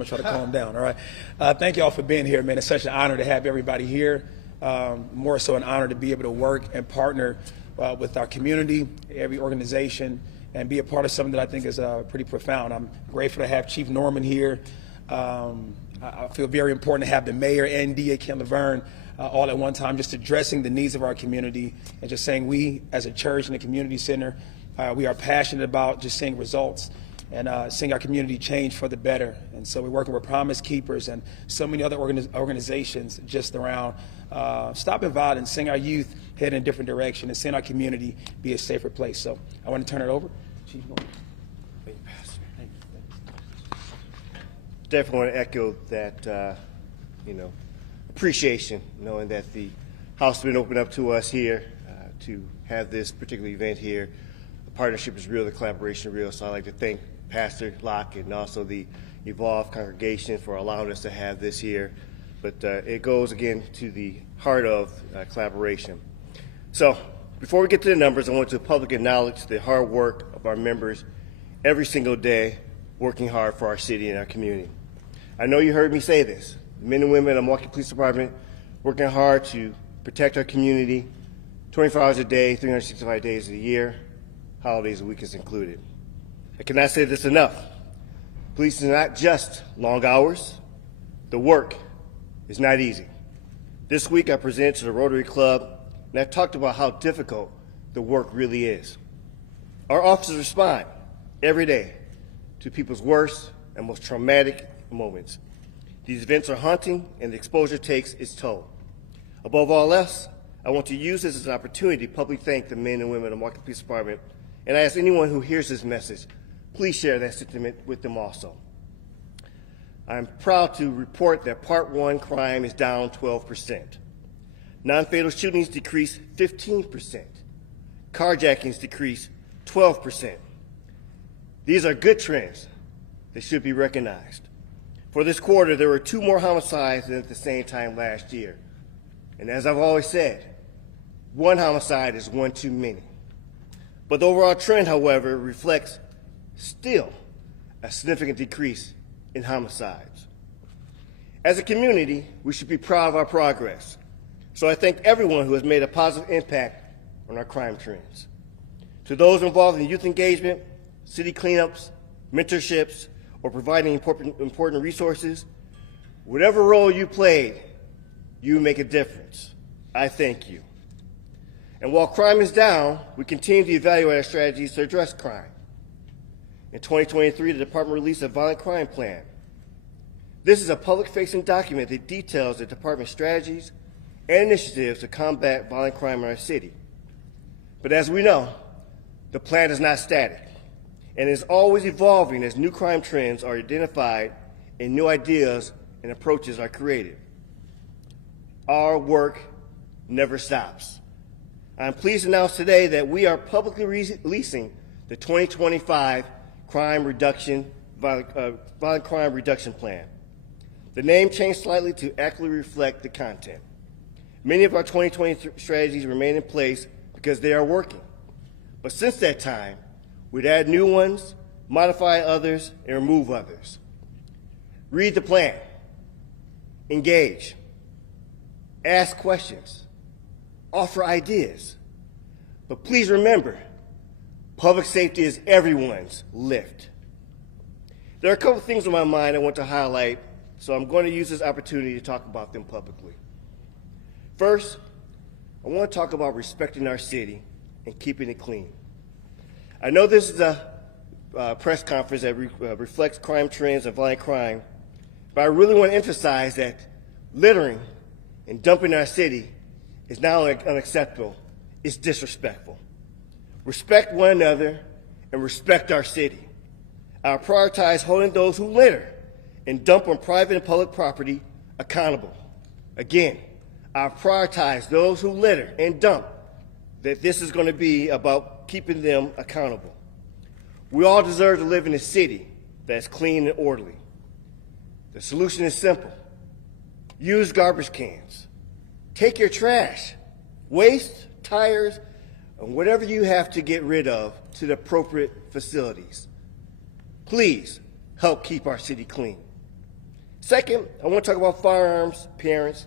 I'm going to try to calm down, all right? Thank you all for being here, man. It's such an honor to have everybody here. More so an honor to be able to work and partner with our community, every organization, and be a part of something that I think is pretty profound. I'm grateful to have Chief Norman here. I feel very important to have the mayor and DA Ken Lovern all at one time, just addressing the needs of our community and just saying we, as a church and a community center, we are passionate about just seeing results and seeing our community change for the better. And so we're working with Promise Keepers and so many other organizations just around stopping violence, seeing our youth head in a different direction, and seeing our community be a safer place. So I want to turn it over. Chief Norman. Thank you, Pastor. Thank you. Definitely want to echo that, appreciation, knowing that the house has been opened up to us here to have this particular event here. The partnership is real, the collaboration is real, so I'd like to thank Pastor Locke and also the Evolve congregation for allowing us to have this here. But it goes, again, to the heart of collaboration. So before we get to the numbers, I want to publicly acknowledge the hard work of our members every single day, working hard for our city and our community. I know you heard me say this. The men and women of the Milwaukee Police Department working hard to protect our community 24 hours a day, 365 days a year, holidays and weekends included. I cannot say this enough. Police is not just long hours. The work is not easy. This week I presented to the Rotary Club and I talked about how difficult the work really is. Our officers respond every day to people's worst and most traumatic moments. These events are haunting and the exposure takes its toll. Above all else, I want to use this as an opportunity to publicly thank the men and women of the Milwaukee Police Department, and I ask anyone who hears this message, please share that sentiment with them also. I'm proud to report that Part 1 crime is down 12%. Non-fatal shootings decreased 15%. Carjackings decreased 12%. These are good trends that should be recognized. For this quarter, there were 2 more homicides than at the same time last year. And as I've always said, 1 homicide is 1 too many. But the overall trend, however, reflects still a significant decrease in homicides. As a community, we should be proud of our progress. So I thank everyone who has made a positive impact on our crime trends. To those involved in youth engagement, city cleanups, mentorships, or providing important resources, whatever role you played, you make a difference. I thank you. And while crime is down, we continue to evaluate our strategies to address crime. In 2023, the Department released a violent crime plan. This is a public-facing document that details the Department's strategies and initiatives to combat violent crime in our city. But as we know, the plan is not static and is always evolving as new crime trends are identified and new ideas and approaches are created. Our work never stops. I'm pleased to announce today that we are publicly releasing the 2025 Violent Crime Reduction Plan. The name changed slightly to accurately reflect the content. Many of our 2020 strategies remain in place because they are working. But since that time, we'd add new ones, modify others, and remove others. Read the plan. Engage. Ask questions. Offer ideas. But please remember, public safety is everyone's lift. There are a couple things on my mind I want to highlight, so I'm going to use this opportunity to talk about them publicly. First, I want to talk about respecting our city and keeping it clean. I know this is a press conference that reflects crime trends and violent crime, but I really want to emphasize that littering and dumping our city is not only unacceptable, it's disrespectful. Respect one another and respect our city. I prioritize holding those who litter and dump on private and public property accountable. Again, I prioritize those who litter and dump, that this is going to be about keeping them accountable. We all deserve to live in a city that's clean and orderly. The solution is simple. Use garbage cans. Take your trash, waste, tires, and whatever you have to get rid of to the appropriate facilities. Please help keep our city clean. Second, I want to talk about firearms, parents,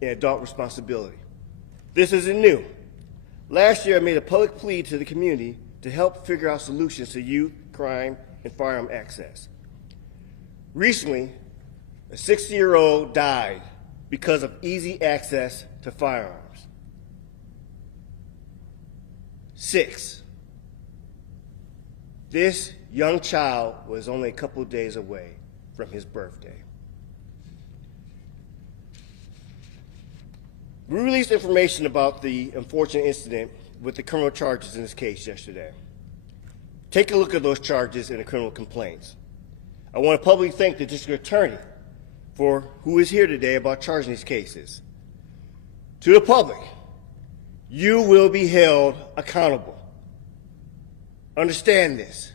and adult responsibility. This isn't new. Last year, I made a public plea to the community to help figure out solutions to youth, crime, and firearm access. Recently, a 60-year-old died because of easy access to firearms. 6. This young child was only a couple of days away from his birthday. We released information about the unfortunate incident with the criminal charges in this case yesterday. Take a look at those charges and the criminal complaints. I want to publicly thank the district attorney for who is here today about charging these cases. To the public, you will be held accountable. Understand this.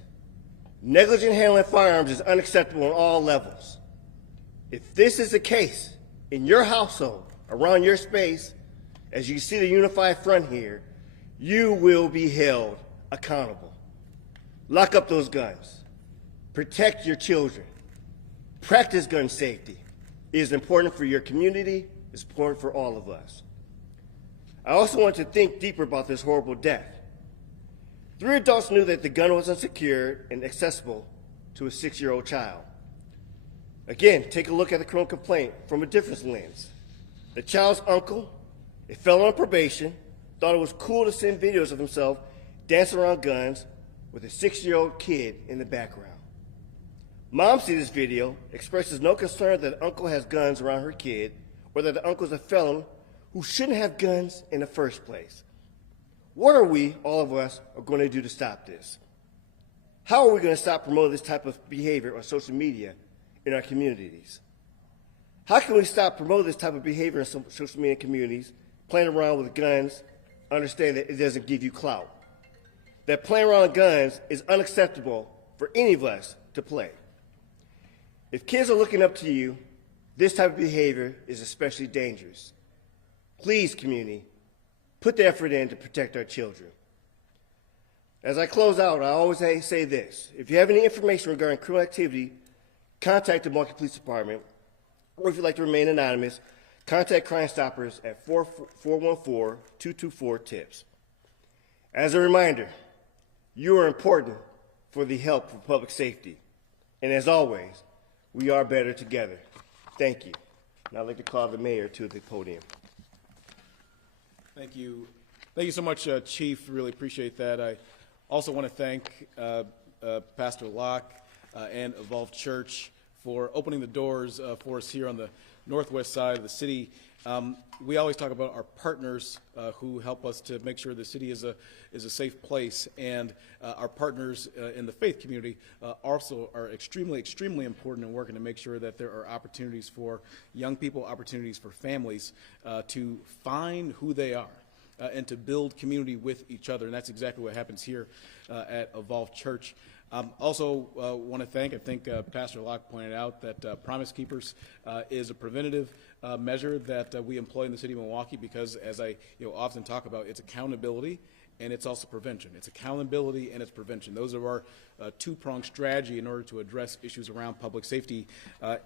Negligent handling of firearms is unacceptable on all levels. If this is the case in your household, around your space, as you see the unified front here, you will be held accountable. Lock up those guns. Protect your children. Practice gun safety. It is important for your community. It's important for all of us. I also want to think deeper about this horrible death. 3 adults knew that the gun was unsecured and accessible to a 6-year-old child. Again, take a look at the criminal complaint from a different lens. The child's uncle, a fellow on probation, thought it was cool to send videos of himself dancing around guns with a 6-year-old kid in the background. Mom sees this video, expresses no concern that the uncle has guns around her kid or that the uncle is a felon who shouldn't have guns in the first place. What are we, all of us, are going to do to stop this? How are we going to stop promoting this type of behavior on social media in our communities? How can we stop promoting this type of behavior in social media communities, playing around with guns, understand that it doesn't give you clout? That playing around with guns is unacceptable for any of us to play. If kids are looking up to you, this type of behavior is especially dangerous. Please, community, put the effort in to protect our children. As I close out, I always say this. If you have any information regarding criminal activity, contact the Milwaukee Police Department, or if you'd like to remain anonymous, contact Crime Stoppers at 414-224-TIPS. As a reminder, you are important for the help for public safety. And as always, we are better together. Thank you. Now I'd like to call the mayor to the podium. Thank you. Thank you so much, Chief. Really appreciate that. I also want to thank Pastor Locke and Evolve Church for opening the doors for us here on the northwest side of the city. We always talk about our partners who help us to make sure the city is a safe place, and our partners in the faith community also are extremely important in working to make sure that there are opportunities for young people, opportunities for families to find who they are and to build community with each other, and that's exactly what happens here at Evolve Church. Also want to thank, I think Pastor Locke pointed out that Promise Keepers is a preventative measure that we employ in the city of Milwaukee because, as I often talk about, it's accountability and it's also prevention. It's accountability and it's prevention. Those are our two-pronged strategy in order to address issues around public safety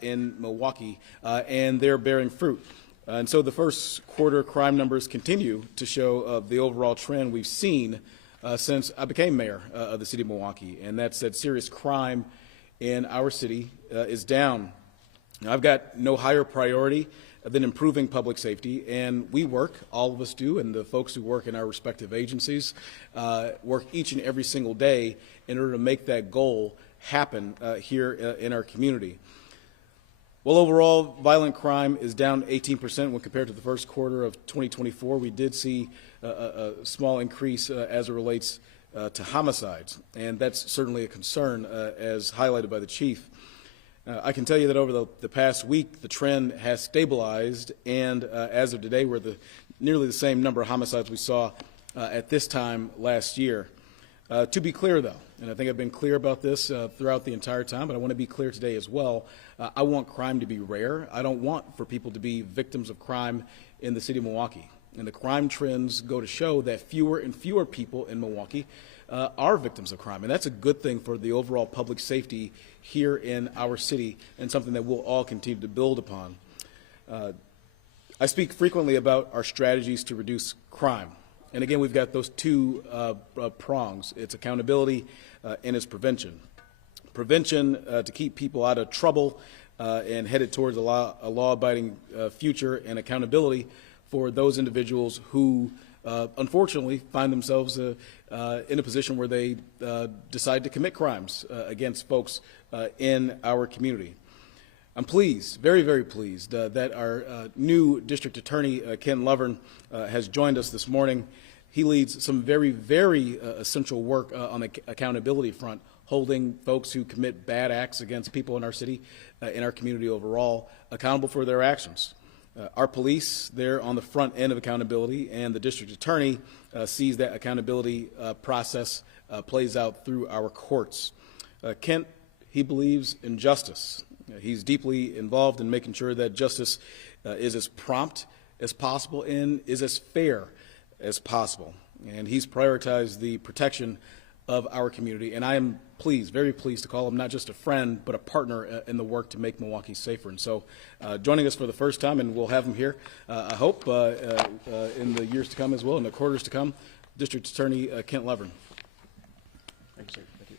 in Milwaukee, and they're bearing fruit. And so the first quarter crime numbers continue to show the overall trend we've seen since I became mayor of the city of Milwaukee, and that's that serious crime in our city is down. Now, I've got no higher priority than improving public safety, and we work, all of us do, and the folks who work in our respective agencies work each and every single day in order to make that goal happen here in our community. Well, overall, violent crime is down 18% when compared to the first quarter of 2024. We did see a small increase as it relates to homicides, and that's certainly a concern as highlighted by the chief. I can tell you that over the past week, the trend has stabilized, and as of today, we're nearly the same number of homicides we saw at this time last year. To be clear, though, and I think I've been clear about this throughout the entire time, but I want to be clear today as well, I want crime to be rare. I don't want for people to be victims of crime in the city of Milwaukee. And the crime trends go to show that fewer and fewer people in Milwaukee are victims of crime. And that's a good thing for the overall public safety here in our city, and something that we'll all continue to build upon. I speak frequently about our strategies to reduce crime. And again, we've got those two prongs. It's accountability and it's prevention. Prevention to keep people out of trouble and headed towards a law-abiding future, and accountability for those individuals who unfortunately find themselves in a position where they decide to commit crimes against folks in our community. I'm pleased, very, very pleased, that our new District Attorney, Ken Lovern, has joined us this morning. He leads some very, very essential work on the accountability front, holding folks who commit bad acts against people in our city, in our community overall, accountable for their actions. Our police, they're on the front end of accountability, and the District Attorney sees that accountability process plays out through our courts. Kent, he believes in justice. He's deeply involved in making sure that justice is as prompt as possible and is as fair as possible. And he's prioritized the protection of our community. And I am pleased, very pleased to call him not just a friend, but a partner in the work to make Milwaukee safer. And so joining us for the first time, and we'll have him here, I hope, in the years to come as well, in the quarters to come, District Attorney Kent Lovern. Thank you, sir. Thank you.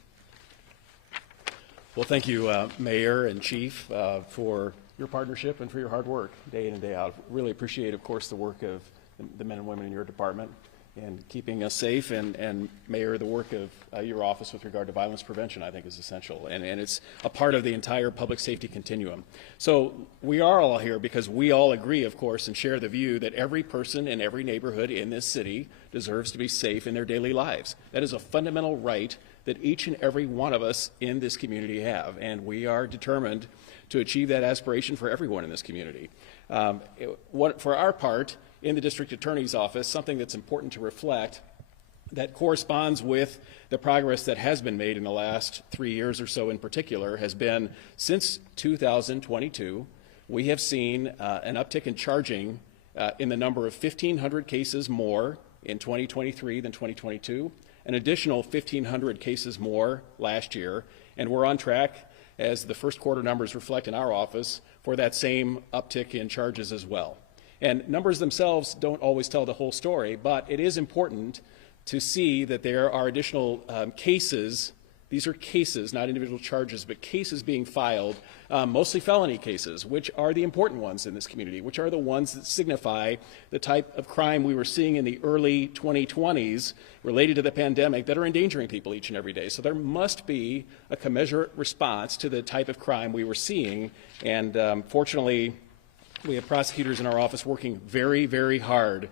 Well, thank you, Mayor and Chief, for your partnership and for your hard work day in and day out. Really appreciate, of course, the work of the men and women in your department and keeping us safe, and Mayor, the work of your office with regard to violence prevention, I think, is essential, and it's a part of the entire public safety continuum. So we are all here because we all agree, of course, and share the view that every person in every neighborhood in this city deserves to be safe in their daily lives. That is a fundamental right that each and every one of us in this community have, and we are determined to achieve that aspiration for everyone in this community. For our part, in the District Attorney's Office, something that's important to reflect that corresponds with the progress that has been made in the last 3 years or so in particular has been, since 2022, we have seen an uptick in charging in the number of 1,500 cases more in 2023 than 2022, an additional 1,500 cases more last year, and we're on track, as the first quarter numbers reflect in our office, for that same uptick in charges as well. And numbers themselves don't always tell the whole story, but it is important to see that there are additional cases. These are cases, not individual charges, but cases being filed, mostly felony cases, which are the important ones in this community, which are the ones that signify the type of crime we were seeing in the early 2020s related to the pandemic that are endangering people each and every day. So there must be a commensurate response to the type of crime we were seeing, and fortunately, we have prosecutors in our office working very, very hard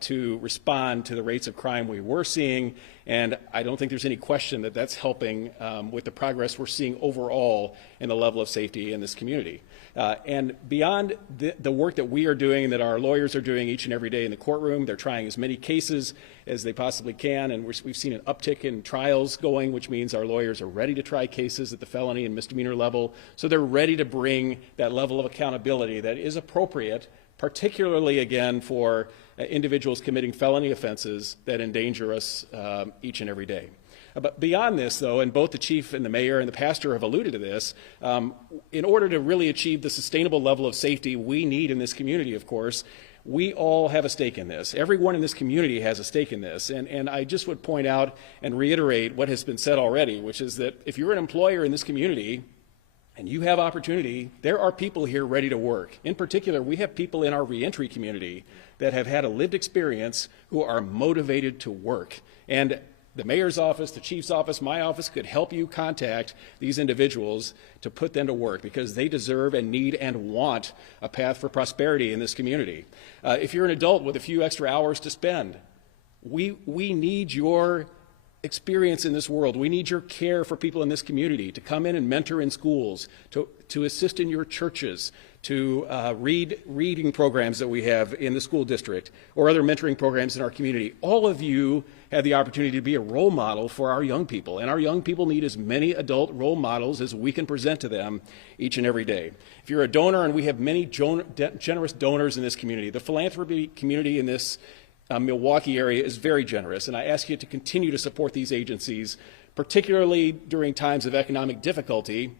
to respond to the rates of crime we were seeing, and I don't think there's any question that that's helping with the progress we're seeing overall in the level of safety in this community. And beyond the work that we are doing and that our lawyers are doing each and every day in the courtroom, they're trying as many cases as they possibly can, and we've seen an uptick in trials going, which means our lawyers are ready to try cases at the felony and misdemeanor level, so they're ready to bring that level of accountability that is appropriate, particularly, again, for individuals committing felony offenses that endanger us each and every day. But beyond this, though, and both the chief and the mayor and the pastor have alluded to this, in order to really achieve the sustainable level of safety we need in this community, of course, we all have a stake in this. Everyone in this community has a stake in this. And I just would point out and reiterate what has been said already, which is that if you're an employer in this community and you have opportunity, there are people here ready to work. In particular, we have people in our reentry community that have had a lived experience who are motivated to work. And the mayor's office, the chief's office, my office could help you contact these individuals to put them to work because they deserve and need and want a path for prosperity in this community. If you're an adult with a few extra hours to spend, we need your experience in this world. We need your care for people in this community, to come in and mentor in schools, to assist in your churches, to reading programs that we have in the school district or other mentoring programs in our community. All of you have the opportunity to be a role model for our young people, and our young people need as many adult role models as we can present to them each and every day. If you're a donor, and we have many generous donors in this community, the philanthropy community in this Milwaukee area is very generous, and I ask you to continue to support these agencies, particularly during times of economic difficulty,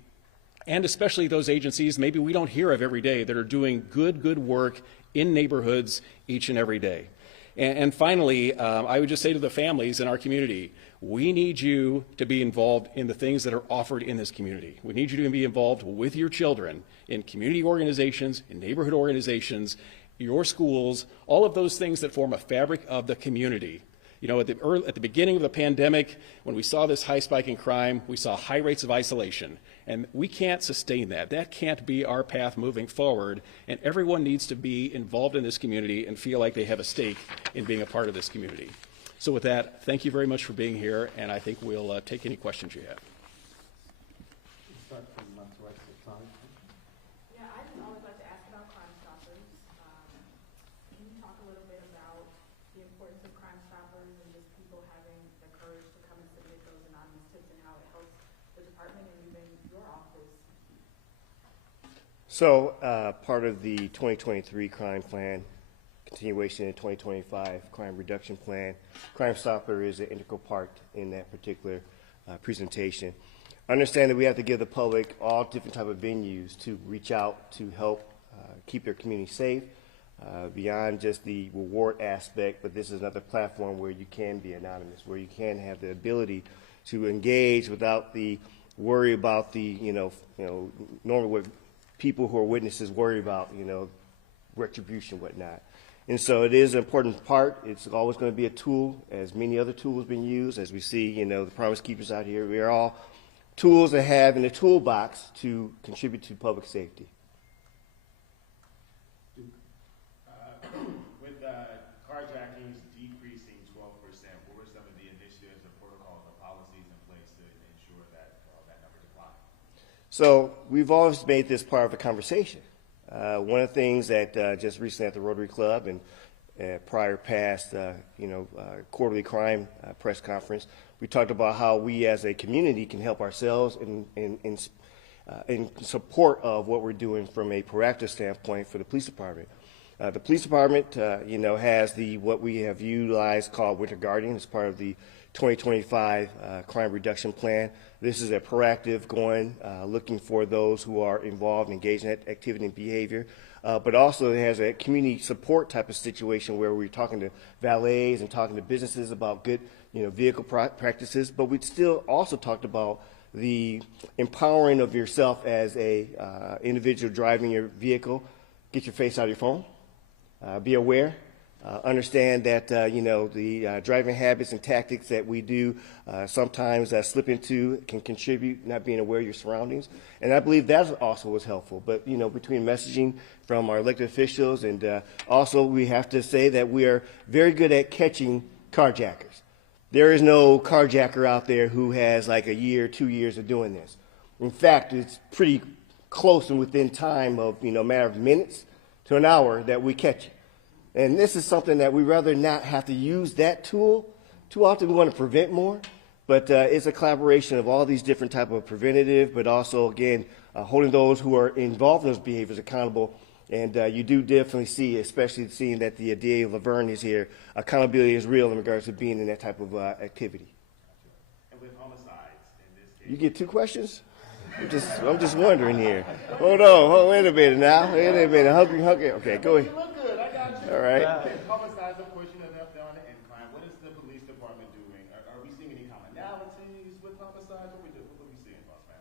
and especially those agencies maybe we don't hear of every day that are doing good work in neighborhoods each and every day. And finally, I would just say to the families in our community, we need you to be involved in the things that are offered in this community. We need you to be involved with your children in community organizations, in neighborhood organizations, your schools, all of those things that form a fabric of the community. You know, at the beginning of the pandemic, when we saw this high spike in crime, we saw high rates of isolation. And we can't sustain that. That can't be our path moving forward. And everyone needs to be involved in this community and feel like they have a stake in being a part of this community. So with that, thank you very much for being here, and I think we'll take any questions you have. Yeah, I just always like to ask about Crime Stoppers. Can you talk a little bit about the importance of Crime Stoppers and just people having the courage to come and submit those anonymous tips and how it helps the department and even your office? So part of the 2023 crime plan, continuation in 2025 crime reduction plan, Crime Stopper is an integral part in that particular presentation. Understand that we have to give the public all different type of venues to reach out to help keep their community safe, beyond just the reward aspect, but this is another platform where you can be anonymous, where you can have the ability to engage without the worry about the, normally what people who are witnesses worry about, retribution, whatnot. And so it is an important part. It's always going to be a tool, as many other tools being used, as we see, the Promise Keepers out here. We are all tools that have in the toolbox to contribute to public safety. With carjackings decreasing 12%, what were some of the initiatives or protocols or policies in place to ensure that that number declined? So we've always made this part of the conversation. One of the things that just recently at the Rotary Club and prior past, quarterly crime press conference, we talked about how we as a community can help ourselves in support of what we're doing from a proactive standpoint for the police department. The police department, has what we have utilized called Winter Guardian as part of the 2025 crime reduction plan. This is a proactive going, looking for those who are involved, engaged in that activity and behavior. But also it has a community support type of situation where we're talking to valets and talking to businesses about good, vehicle practices. But we still also talked about the empowering of yourself as a individual driving your vehicle. Get your face out of your phone. Be aware. Understand that, the driving habits and tactics that we do sometimes slip into can contribute, not being aware of your surroundings. And I believe that also was helpful. But, between messaging from our elected officials and also we have to say that we are very good at catching carjackers. There is no carjacker out there who has like a year, 2 years of doing this. In fact, it's pretty close and within time of, a matter of minutes to an hour that we catch it. And this is something that we rather not have to use that tool. Too often we want to prevent more, but it's a collaboration of all these different type of preventative, but also, again, holding those who are involved in those behaviors accountable. And you do definitely see, especially seeing that the DA Lovern is here, accountability is real in regards to being in that type of activity. And with homicides in this case, You get 2 questions? I'm just wondering here. Hold on, wait a minute now. Wait a minute, hungry. Okay, go ahead. you look good. I got you. All right. Homicides, of course, they're on the incline. What is the police department doing? Are we seeing any commonalities with homicides? What are we seeing, boss man?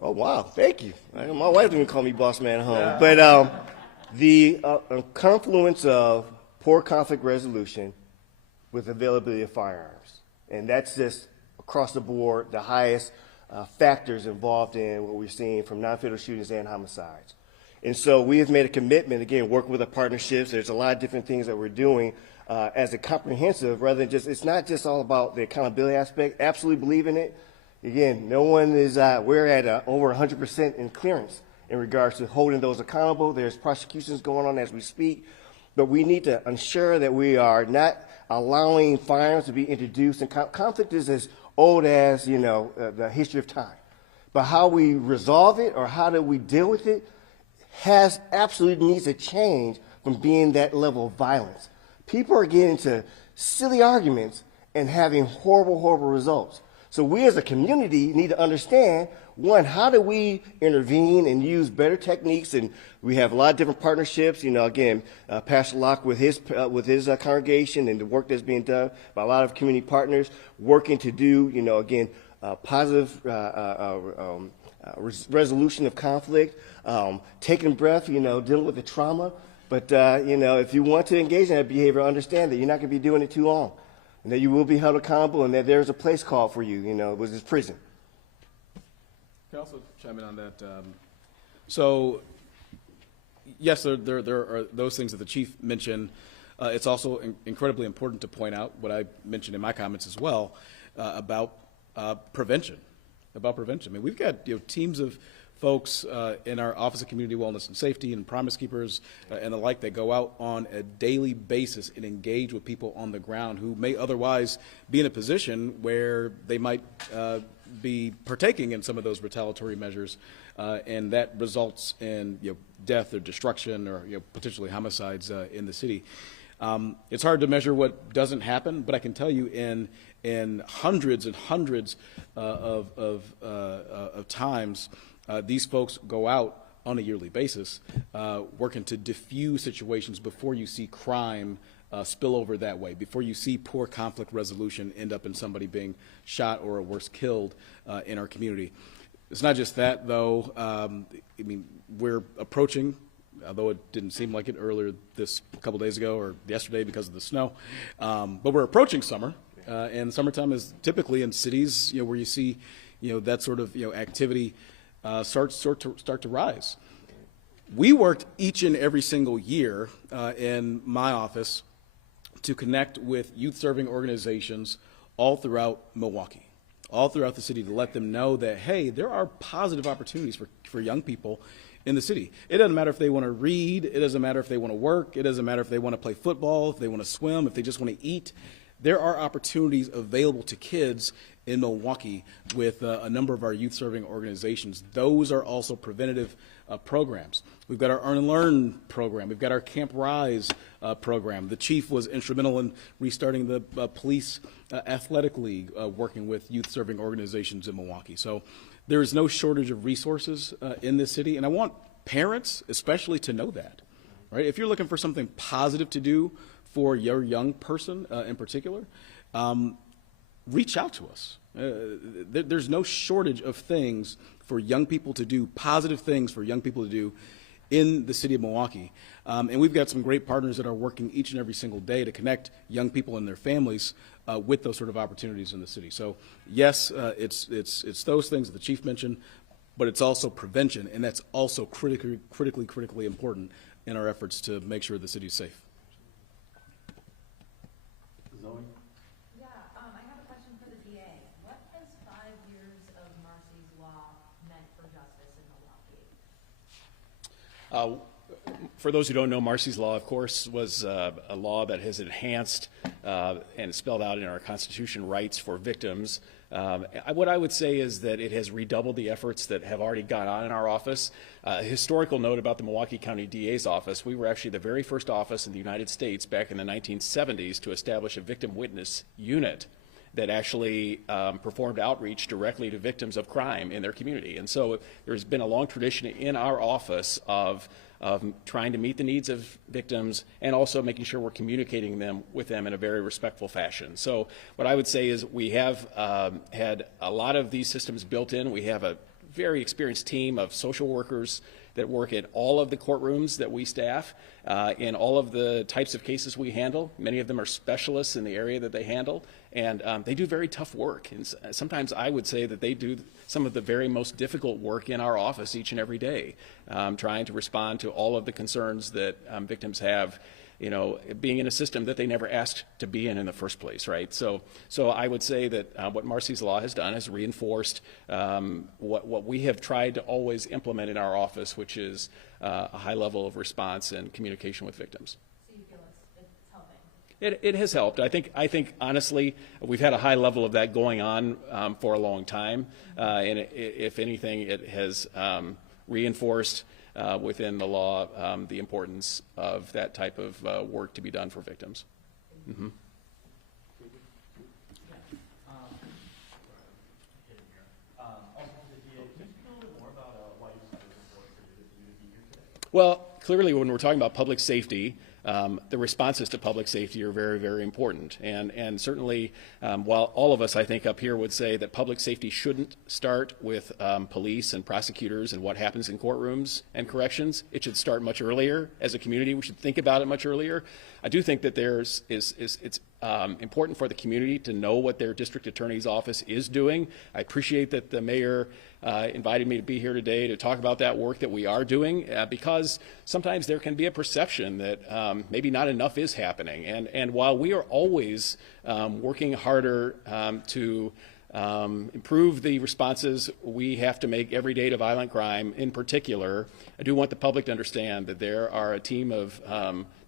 Oh, wow, thank you. My wife didn't call me boss man at home. But the confluence of poor conflict resolution with availability of firearms. And that's just across the board, the highest factors involved in what we're seeing from non-fatal shootings and homicides. And so we have made a commitment, again, working with the partnerships. There's a lot of different things that we're doing as a comprehensive, rather than just, it's not just all about the accountability aspect. Absolutely believe in it. Again, no one is, we're at over 100% in clearance in regards to holding those accountable. There's prosecutions going on as we speak. But we need to ensure that we are not allowing firearms to be introduced. And conflict is as old as, the history of time. But how we resolve it or how do we deal with it absolutely needs to change from being that level of violence. People are getting into silly arguments and having horrible, horrible results. So we as a community need to understand, one, how do we intervene and use better techniques? And we have a lot of different partnerships. You know, again, Pastor Locke with his congregation and the work that's being done by a lot of community partners working to do, you know, again, positive resolution of conflict, taking breath, you know, dealing with the trauma. But, you know, if you want to engage in that behavior, understand that you're not going to be doing it too long, and that you will be held accountable, and that there's a place called for you, you know, which is prison. Can I also chime in on that? So, yes, there are those things that the chief mentioned. It's also incredibly important to point out what I mentioned in my comments as well about prevention. About prevention. I mean, we've got, you know, teams of folks in our Office of Community Wellness and Safety and Promise Keepers and the like that go out on a daily basis and engage with people on the ground who may otherwise be in a position where they might be partaking in some of those retaliatory measures, and that results in, you know, death or destruction or, you know, potentially homicides in the city. It's hard to measure what doesn't happen, but I can tell you in hundreds and hundreds of times, these folks go out on a yearly basis working to diffuse situations before you see crime spill over that way, before you see poor conflict resolution end up in somebody being shot or, worse, killed in our community. It's not just that, though. I mean, we're approaching, although it didn't seem like it earlier this a couple days ago or yesterday because of the snow, but we're approaching summer, and summertime is typically in cities, you know, where you see, you know, that sort of, you know, activity start to rise. We worked each and every single year in my office to connect with youth-serving organizations all throughout Milwaukee, all throughout the city, to let them know that, hey, there are positive opportunities for young people in the city. It doesn't matter if they want to read. It doesn't matter if they want to work. It doesn't matter if they want to play football, if they want to swim, if they just want to eat. There are opportunities available to kids in Milwaukee with a number of our youth-serving organizations. Those are also preventative programs. We've got our Earn and Learn program. We've got our Camp Rise program. The chief was instrumental in restarting the Police Athletic League, working with youth-serving organizations in Milwaukee. So there is no shortage of resources in this city, and I want parents especially to know that. Right? If you're looking for something positive to do for your young person in particular, reach out to us. There's no shortage of things for young people to do, positive things for young people to do in the city of Milwaukee. And we've got some great partners that are working each and every single day to connect young people and their families with those sort of opportunities in the city. So yes, it's those things that the chief mentioned, but it's also prevention, and that's also critically important in our efforts to make sure the city is safe. Yeah, I have a question for the DA. What has 5 years of Marcy's Law meant for justice in Milwaukee? For those who don't know, Marcy's Law, of course, was a law that has enhanced and spelled out in our Constitution rights for victims. What I would say is that it has redoubled the efforts that have already gone on in our office. A historical note about the Milwaukee County DA's office: we were actually the very first office in the United States back in the 1970s to establish a victim witness unit that actually performed outreach directly to victims of crime in their community. And so there's been a long tradition in our office of trying to meet the needs of victims and also making sure we're communicating with them in a very respectful fashion. So what I would say is we have had a lot of these systems built in. We have a very experienced team of social workers that work at all of the courtrooms that we staff, in all of the types of cases we handle. Many of them are specialists in the area that they handle, and they do very tough work. And sometimes I would say that they do some of the very most difficult work in our office each and every day, trying to respond to all of the concerns that victims have, you know, being in a system that they never asked to be in the first place, right? So I would say that what Marcy's Law has done is reinforced what we have tried to always implement in our office, which is a high level of response and communication with victims. So you feel it's helping? It has helped. I think honestly, we've had a high level of that going on for a long time, and if anything, it has reinforced within the law the importance of that type of work to be done for victims. Well, clearly, when we're talking about public safety, the responses to public safety are very, very important. And certainly, while all of us, I think, up here would say that public safety shouldn't start with police and prosecutors and what happens in courtrooms and corrections, it should start much earlier. As a community, we should think about it much earlier. I do think that it's important for the community to know what their district attorney's office is doing. I appreciate that the mayor invited me to be here today to talk about that work that we are doing, because sometimes there can be a perception that maybe not enough is happening. And while we are always working harder to improve the responses we have to make every day to violent crime in particular, I do want the public to understand that there are a team of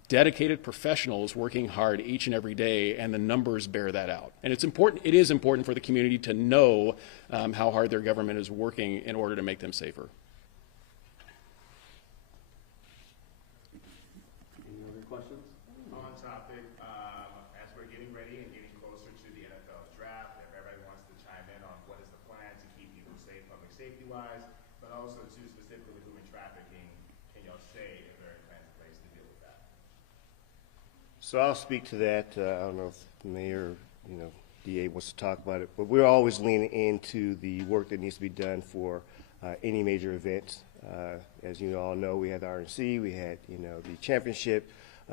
dedicated professionals working hard each and every day, and the numbers bear that out. And it's important, it is important for the community to know how hard their government is working in order to make them safer. Any other questions? On topic, as we're getting ready and getting closer to the NFL draft, if everybody wants to chime in on what is the plan to keep people safe, public safety-wise, but also to specifically with human trafficking, can y'all say if there are plans in place to deal with that? So I'll speak to that. I don't know if the mayor, DA wants to talk about it, but we're always leaning into the work that needs to be done for any major events. As you all know, we had the RNC, we had, the championship.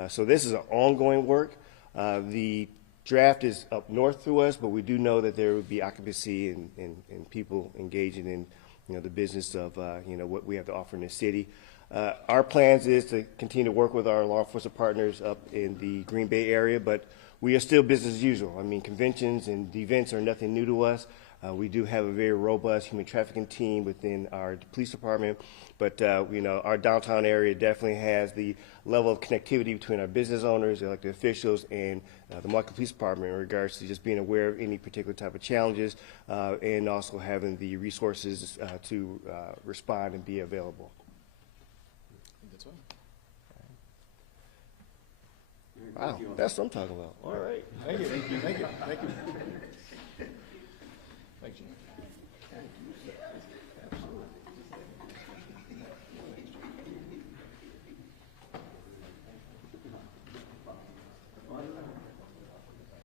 So this is an ongoing work. The draft is up north through us, but we do know that there would be occupancy and people engaging in, the business of, what we have to offer in the city. Our plans is to continue to work with our law enforcement partners up in the Green Bay area, but we are still business as usual. I mean, conventions and events are nothing new to us. We do have a very robust human trafficking team within our police department, but our downtown area definitely has the level of connectivity between our business owners, elected officials, and the Milwaukee Police Department in regards to just being aware of any particular type of challenges, and also having the resources to respond and be available. That's all. Wow, that's what I'm talking about. All right. Thank you. Thank you. Thank you. Thank you. Thank you.